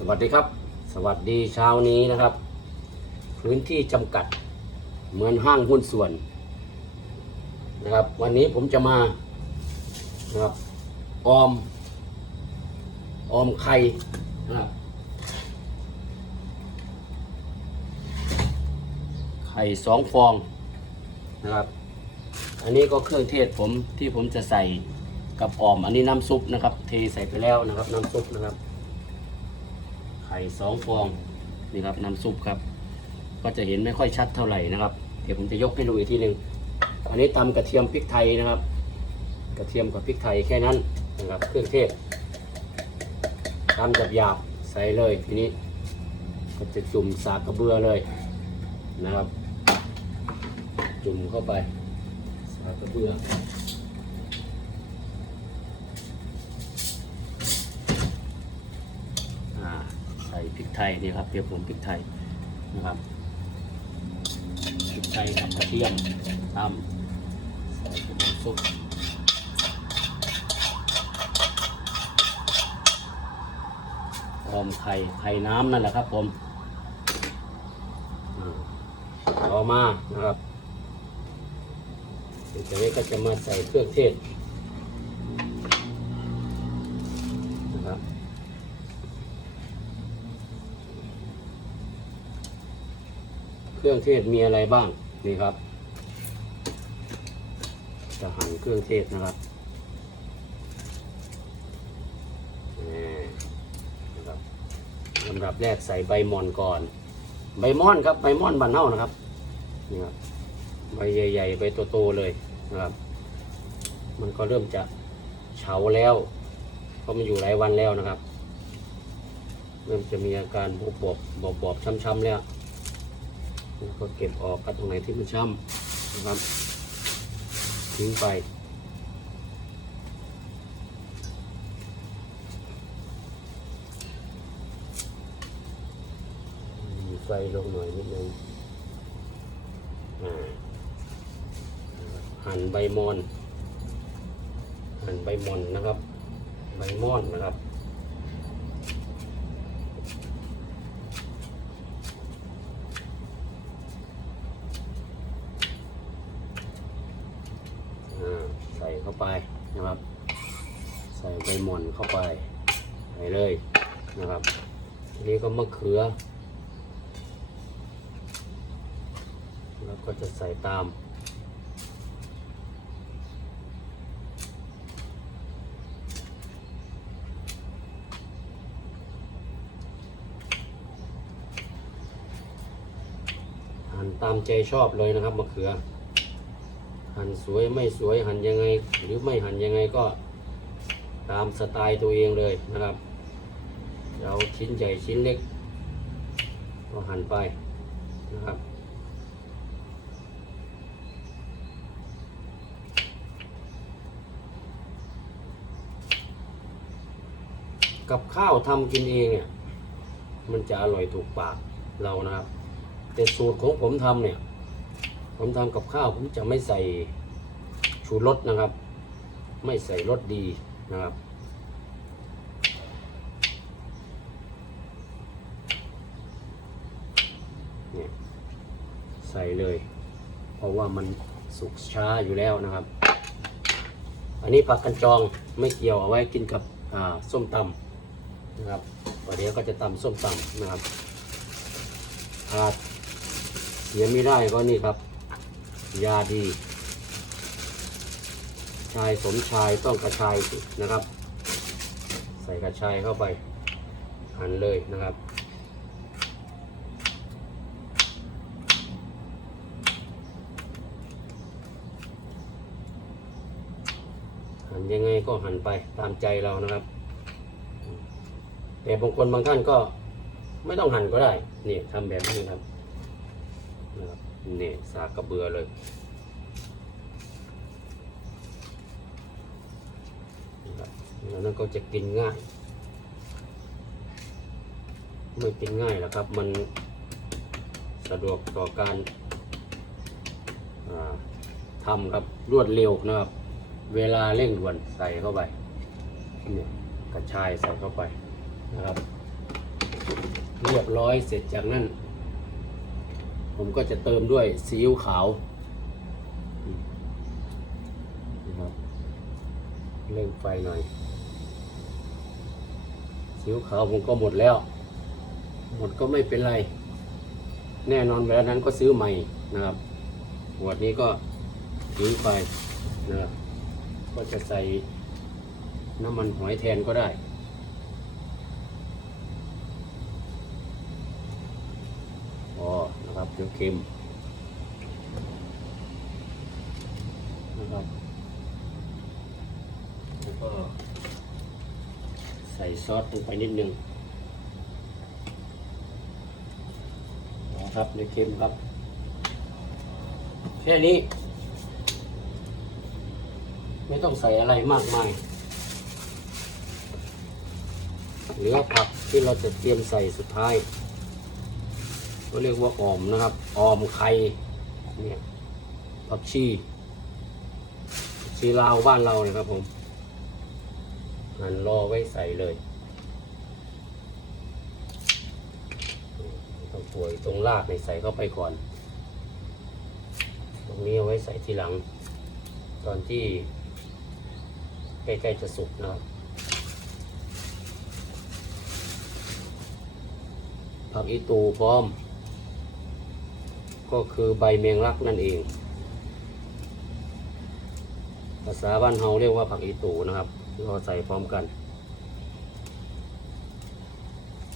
สวัสดีครับ สวัสดีเช้านี้นะครับ พื้นที่จำกัดเหมือนห้างหุ้นส่วนนะครับ วันนี้ผมจะมานะครับออม ออมไข่นะครับไข่สองฟองนะครับ อันนี้ก็เครื่องเทศผมที่ผมจะใส่กับออม อันนี้น้ำซุปนะครับ เทใส่ไปแล้วนะครับ น้ำซุปนะครับ ไข่สองฟองนี่ครับน้ำซุปครับ ก็จะเห็นไม่ค่อยชัดเท่าไหร่นะครับ เดี๋ยวผมจะยกให้ดูอีกทีหนึ่งอันนี้ตำกระเทียมพริกไทยนะครับ กระเทียมกับพริกไทยแค่นั้นนะครับเครื่องเทศตำหยาบใส่เลยทีนี้ก็จะจุ่มสากกระเบือเลยนะครับ จุ่มเข้าไปสากกระเบือ อ่าใส่พริก ไทยนี่ครับเตรียมผมพริกไทยนะครับพริกไทยกับกระเทียมตำใส่เป็นน้ำซุปหอมไข่ไข่น้ำนั่นแหละครับผมต่อมานะครับทีนี้ก็จะมาใส่เครื่องเทศนะครับ เค รื่องเทศมีอะไรบ้าง นี่ครับ จะหั่นเครื่องเทศนะครับนะครับลำดับแรกใส่ใบมอนก่อน ใบมอนครับ ใบมอนบานเน่านะครับ นี่ครับ ใบใหญ่ ๆ ใบโตๆเลยนะครับ มันก็เริ่มจะเฉาแล้วเพราะมันอยู่หลายวันแล้วนะครับ เริ่มจะมีอาการบวบบวบบวบๆช้ำๆแล้ว ก็เก็บออกครับตรงไหนที่มันช้ำนะครับทิ้งไปไฟลงหน่อยนิดนึงอ่าหั่นใบมอน หั่นใบมอนนะครับ ใบมอนนะครับ อ่าใส่เข้าไปนะครับ ใส่ใบหม่อนเข้าไปใส่เลยนะครับทีนี้ก็มะ เขือ แล้วก็จะใส่ตาม หั่นตามใจชอบเลยนะครับมะเขือ หั่นสวยไม่สวยหั่นยังไง หรือไม่หั่นยังไงก็ตามสไตล์ตัวเองเลยนะครับ เราชิ้นใหญ่ชิ้นเล็ก ก็หั่นไปนะครับกับข้าวทำกินเองเนี่ย มันจะอร่อยถูกปากเรานะครับ แต่สูตรของผมทำเนี่ย ผมทำกับข้าวผมจะไม่ใส่ชูรสนะครับ ไม่ใส่รสดีนะครับ เนี่ยใส่เลย เพราะว่ามันสุกช้าอยู่แล้วนะครับ อันนี้ผักกันจองไม่เกี่ยวเอาไว้กินกับอ่าส้มตำนะครับวันนี้ก็จะตำส้มตำนะครับขาดเสียไม่ได้ก็นี่ครับ ยาดี ชายสมชายต้องกระชายนะครับ ใส่กระชายเข้าไปหั่นเลยนะครับ ยังไงก็หั่นไปตามใจเรานะครับ แต่บางคนบางท่านก็ไม่ต้องหั่นก็ได้นี่ทำแบบนี้ครับนะครับนี่สากกระเบือเลยแล้วนั่นก็จะกินง่ายไม่กินง่ายหรอกครับ มันสะดวกต่อการทำครับรวดเร็วนะครับ เวลาเร่งด่วนใส่เข้าไปเนี่ยกระชายใส่เข้าไปนะครับ เรียบร้อยเสร็จจากนั้น ผมก็จะเติมด้วยซีอิ๊วขาวนะครับเร่งไฟหน่อยซีอิ๊วขาวผมก็หมดแล้ว หมดก็ไม่เป็นไร แน่นอนเวลานั้นก็ซื้อใหม่นะครับขวดนี้ก็ทิ้งไปนะครับ ก็จะใส่น้ำมันหอยแทนก็ได้ พอนะครับเดี๋ยวเค็มนะครับแล้วก็ใส่ซอสลงไปนิดนึงนะครับเดี๋ยวเค็มครับ แค่นี้ ไม่ต้องใส่อะไรมากมายเหลือผักที่เราจะเตรียมใส่สุดท้ายก็เรียกว่าออมนะครับ ออมไข่เนี่ยผักชีผักชีลาวบ้านเราเนี่ยครับผมหั่นรอไว้ใส่เลยต้องป่วยตรงรากในใส่เข้าไปก่อน ตรงนี้เอาไว้ใส่ทีหลัง ตอนที่ ใกล้ๆจะสุกนะครับผักอีตูพร้อม ก็คือใบเมียงลักนั่นเอง ภาษาบ้านเฮาเรียกว่าผักอีตูนะครับเราใส่พร้อมกัน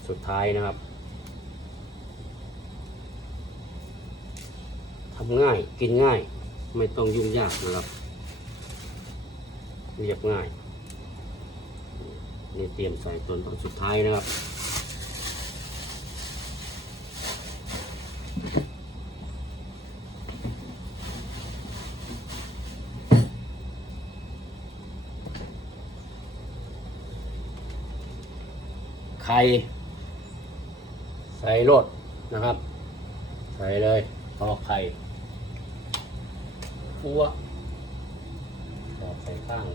สุดท้ายนะครับทำง่ายกินง่ายไม่ต้องยุ่งยากนะครับ เรียบง่ายนี่เตรียมใส่ตอนตอนสุดท้ายนะครับไข่ใส่รดนะครับ ใส่เลยตอกไข่พัว ส่ข้าง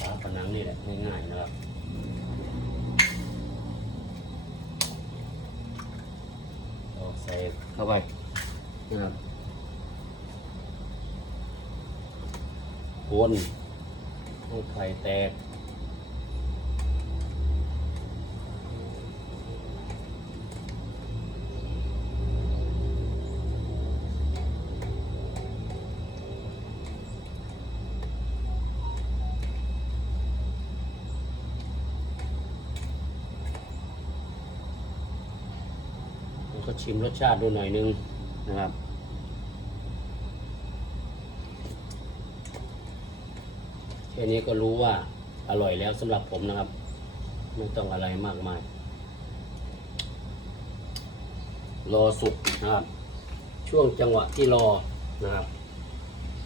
ฝาผนังนี่แหละง่ายๆนะครับตอกใส่เข้าไปนะครับคนให้ไข่แตก ชิมรสชาติดูหน่อยนึงนะครับ แค่นี้ก็รู้ว่าอร่อยแล้วสำหรับผมนะครับ ไม่ต้องอะไรมากมาย รอสุกนะครับ ช่วงจังหวะที่รอนะครับ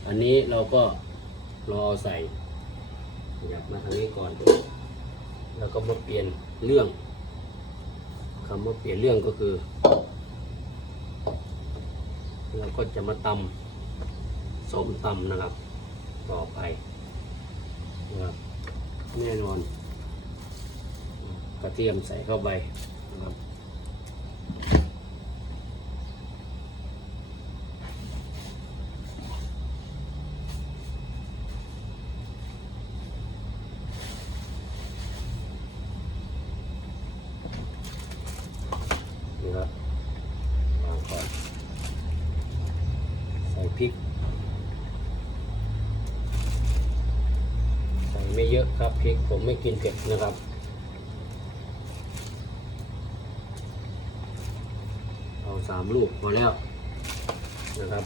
อันนี้เราก็รอใส่อยากมาทางนี้ก่อน แล้วก็มาเปลี่ยนเรื่องคำว่าเปลี่ยนเรื่องก็คือ เราก็จะมาตำส้มตำนะครับ ต่อไปนะครับแน่นอน กระเทียมใส่เข้าไปนะครับนี่ครับวางก่อนใส่พริก ใส่ไม่เยอะครับพริก ผมไม่กินเผ็ดนะครับ เอาสามลูกพอแล้วนะครับ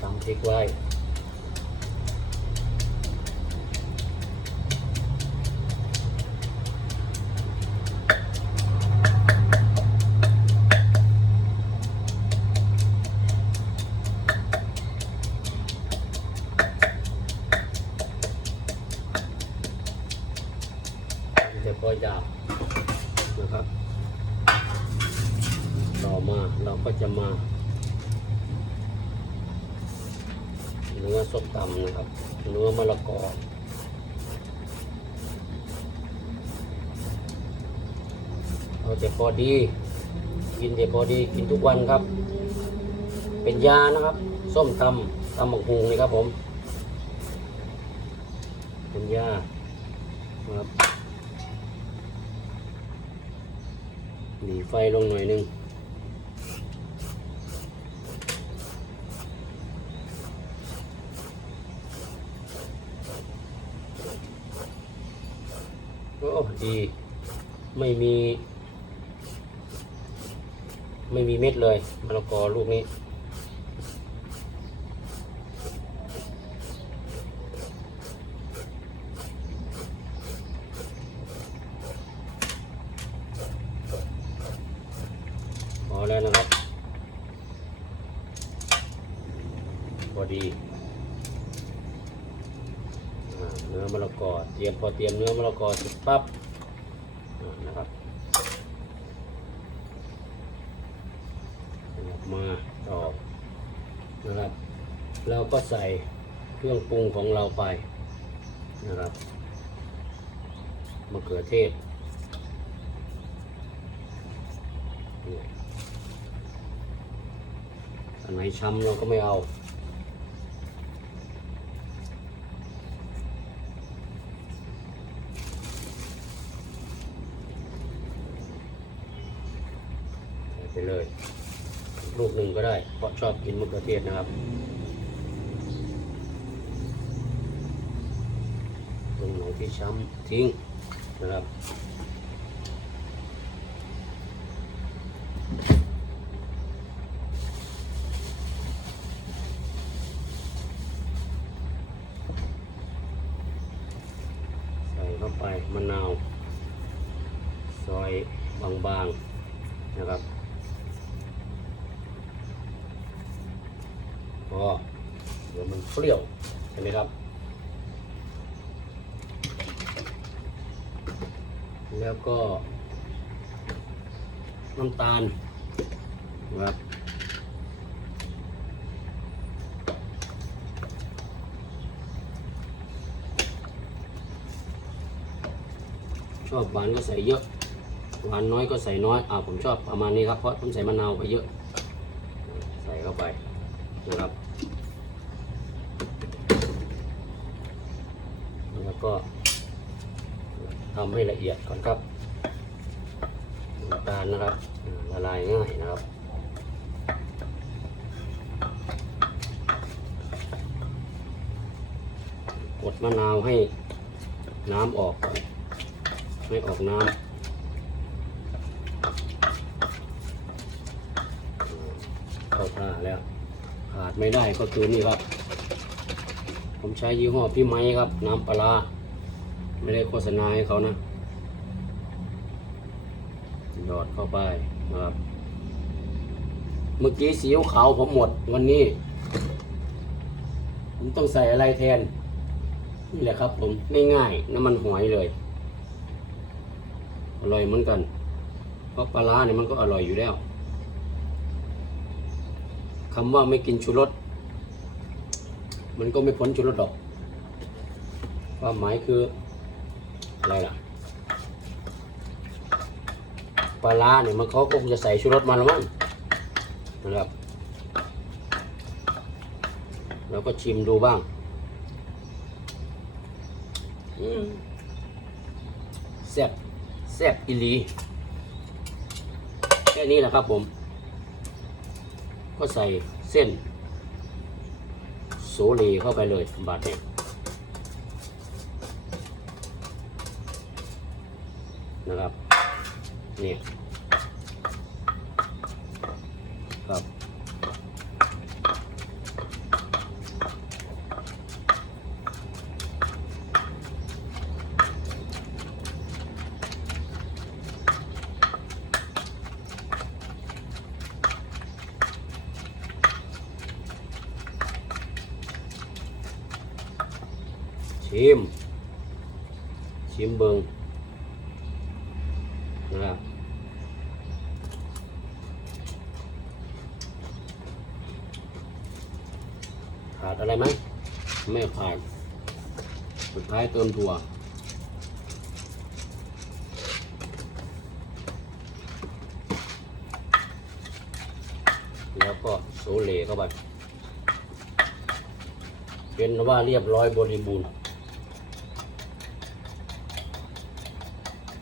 ตำพริกไว้เดี๋ยวพอหยาบนะครับ ต่อมาเราก็จะมาเนื้อส้มตำนะครับ เนื้อมะละกอ ก็จะพอดี กินจะพอดีกินทุกวันครับ เป็นยานะครับ ส้มตำตำหมกฮุงนี่ครับผม เป็นยาครับหนีไฟลงหน่อยนึงโอ้ดี ไม่มี ไม่มีเม็ดเลยมะละกอลูกนี้ พอแล้วนะครับ พอดีอเนื้อมะละกอเตรียมพอเตรียมเนื้อมะละกอเสร็จปั๊บอ่านะครับออกมาต่อนะครับ เรา ก็ใส่เครื่องปรุงของเราไปนะครับมะเขือเทศอันไหนช้ำเราก็ไม่เอาไปเลย ลูกหนึ่งก็ได้ เพราะชอบกินมะเขือเทศนะครับตรงไหน ที่ช้ำทิ้งนะครับใส่เข้าไปมะนาวซอยบางๆนะครับพอเดี๋ยวมันเปรี้ยวใช่ไหมครับ แล้วก็ น้ำตาลนะครับชอบหวานก็ใส่เยอะ หวานน้อยก็ใส่น้อยอ่าผมชอบประมาณนี้ครับ เพราะผมใส่มะนาวไปเยอะ ใส่เข้าไปนะครับ แล้วก็ทำให้ละ เอียดก่อนครับน้ำตาลนะครับละลายง่ายนะครับกดมะนาวให้น้ำออกก่อนให้ออกน้ำเข้าท่าแล้ว ขาดไม่ได้ก็คือนี่ครับ ผมใช้ยี่ห้อพี่ไม้ครับ น้ำปลาไม่ได้โฆษณาให้เขานะ อดเข้าไปนะครับเมื่อกี้สีขาวผมหมดวันนี้ ผมต้องใส่อะไรแทน นี่แหละครับผมง่ายๆน้ำมันหอยเลย อร่อยเหมือนกัน เพราะปลาร้าเนี่ยมันก็อร่อยอยู่แล้วคำว่าไม่กินชูรสมันก็ไม่พ้นชูรสดอก ความหมายคืออะไรล่ะ ปลาร้าเนี่ยมันเขาก็คงจะใส่ชูรสมาแล้วมั้งนะครับแล้วก็ชิมดูบ้างอืมแซ่บแซ่บอีหลีแค่นี้แหละครับผม ก็ใส่เส้นโซเลเข้าไปเลยบาดเนี่ยนะครับ นี่ยครับชิมชิมเบิงนะครับ ดอะไรไหมไม่ขาดสุดท้ายเติมถั่วแล้วก็โซเลเข้าไปเป็นว่าเรียบร้อยบริบูรณ์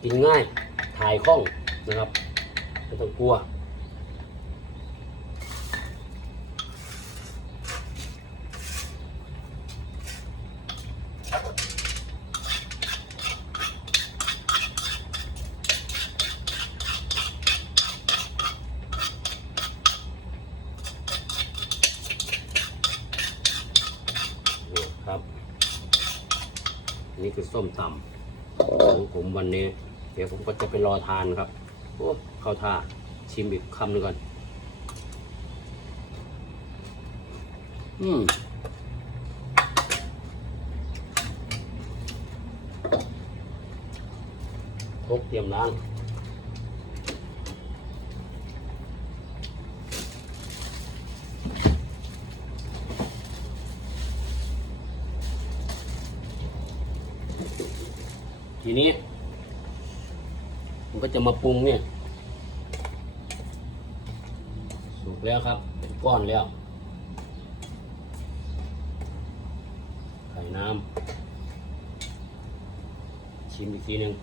กินง่ายถ่ายคล่องนะครับไม่ต้องกลัว รอทานครับโอ้เข้าท่าชิมอีกคำหนึ่งก่อน อืมครกเตรียมล้าง ทีนี้ ผมก็จะมา ปรุงเนี่ย สุกแล้วครับ เป็นก้อนแล้วไข่น้ำชิมอีกทีหนึ่ง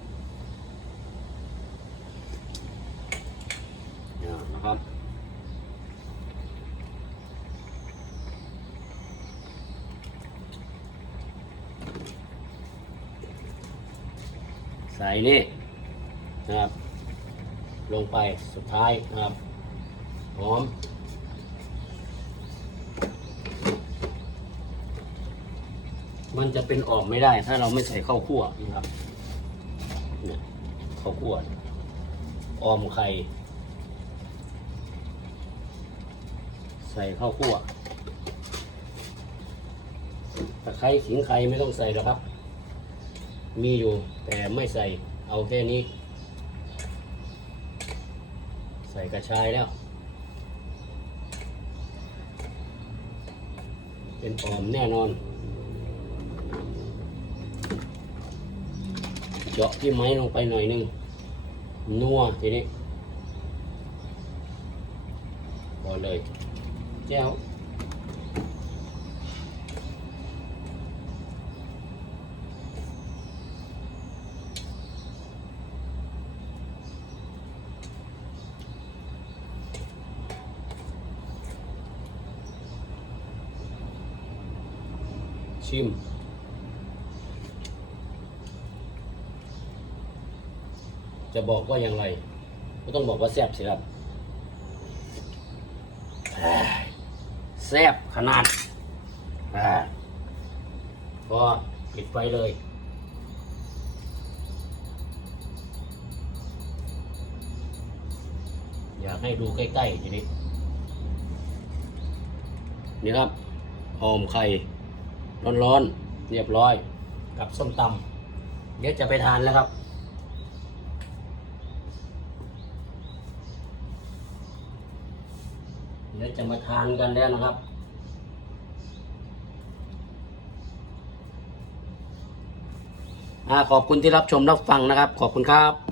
เนี่ยนะครับใส่นี่นะครับ ลงไปสุดท้ายนะครับหอมมันจะเป็นออกไม่ได้ ถ้าเราไม่ใส่ข้าวคั่วนะครับเนี่ยข้าวคั่วออมไข่ ใส่ข้าวคั่วตะไคร้ขิงไข่ไม่ต้องใส่หรอกครับ มีอยู่แต่ไม่ใส่เอาแค่นี้ ใส่กระชายแล้ว เป็นออมแน่นอน เจาะที่ไม้ลงไปหน่อยนึง นัวทีนี้พอเลยแจ้ว ชิม จะบอกว่าอย่างไร ก็ต้องบอกว่าแซ่บสิครับเอ้ยแซ่บขนาดก็ปิดไฟเลยอยากให้ดูใกล้ๆทีนี้นี่ครับหอมไข่ ร้อนๆเรียบร้อย กับส้มตำเดี๋ยวจะไปทานแล้วครับ เดี๋ยวจะมาทานกันแล้วนะครับอขอบคุณที่รับชมรับฟังนะครับ ขอบคุณครับ